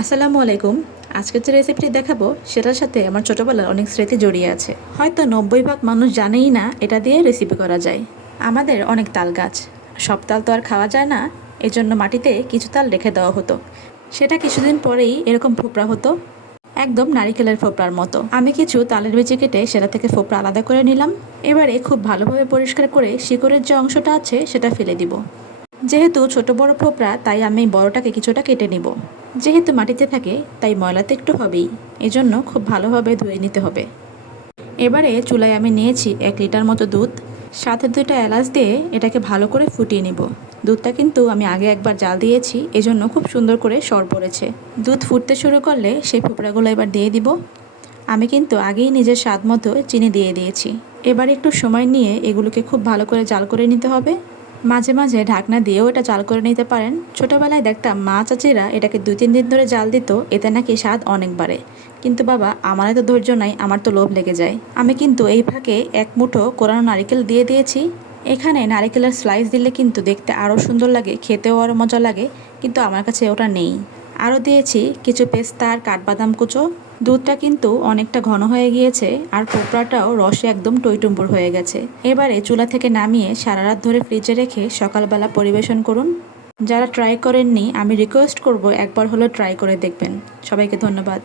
আসসালামু আলাইকুম। আজকে যে রেসিপিটি দেখাবো, সেটার সাথে আমার ছোটোবেলার অনেক স্মৃতি জড়িয়ে আছে। হয়তো নব্বই ভাগ মানুষ জানেই না, এটা দিয়ে রেসিপি করা যায়। আমাদের অনেক তাল গাছ। সব তাল তো আর খাওয়া যায় না, এজন্য মাটিতে কিছু তাল রেখে দেওয়া হতো। সেটা কিছুদিন পরেই এরকম ফোপড়া হতো, একদম নারিকেলের ফোপড়ার মতো। আমি কিছু তালের বিচি কেটে সেটা থেকে ফোপড়া আলাদা করে নিলাম। এবারে খুব ভালোভাবে পরিষ্কার করে শিকড়ের যে অংশটা আছে, সেটা ফেলে দিব। যেহেতু ছোট বড় ফোপড়া, তাই আমি বড়টাকে কিছুটা কেটে নিব। যেহেতু মাটিতে থাকে, তাই ময়লাতে একটু হবেই। এজন্য খুব ভালোভাবে ধুয়ে নিতে হবে। এবারে চুলায় আমি নিয়েছি এক লিটার মতো দুধ। সাথে দুইটা এলাচ দিয়ে এটাকে ভালো করে ফুটিয়ে নিব। দুধটা কিন্তু আমি আগে একবার জাল দিয়েছি, এজন্য খুব সুন্দর করে সর পড়েছে। দুধ ফুটতে শুরু করলে সেই ফোপড়াগুলো এবার দিয়ে দিব। আমি কিন্তু আগেই নিজের স্বাদ মতো চিনি দিয়ে দিয়েছি। এবার একটু সময় নিয়ে এগুলোকে খুব ভালো করে জাল করে নিতে হবে। মাঝে মাঝে ঢাকনা দিয়েও এটা জাল করে নিতে পারেন। ছোটোবেলায় দেখতাম মা চাচিরা এটাকে দুই তিন দিন ধরে জাল দিত, এতে নাকি স্বাদ অনেক বাড়ে। কিন্তু বাবা, আমার তো ধৈর্য নাই, আমার তো লোভ লেগে যায়। আমি কিন্তু এই ফাঁকে এক মুঠো কোরানো নারিকেল দিয়ে দিয়েছি। এখানে নারিকেলের স্লাইস দিলে কিন্তু দেখতে আরও সুন্দর লাগে, খেতেও আরও মজা লাগে, কিন্তু আমার কাছে ওটা নেই। আরও দিয়েছি কিছু পেস্তা আর কাঠবাদাম কুচো দুধটা কিন্তু অনেকটা ঘন হয়ে গিয়েছে আর পোপড়াটাও রসে একদম টইটুম্বুর হয়ে গেছে। এবারে চুলা থেকে নামিয়ে সারা রাত ধরে ফ্রিজে রেখে সকালবেলা পরিবেশন করুন। যারা ট্রাই করেননি, আমি রিকোয়েস্ট করব একবার হলো ট্রাই করে দেখবেন। সবাইকে ধন্যবাদ।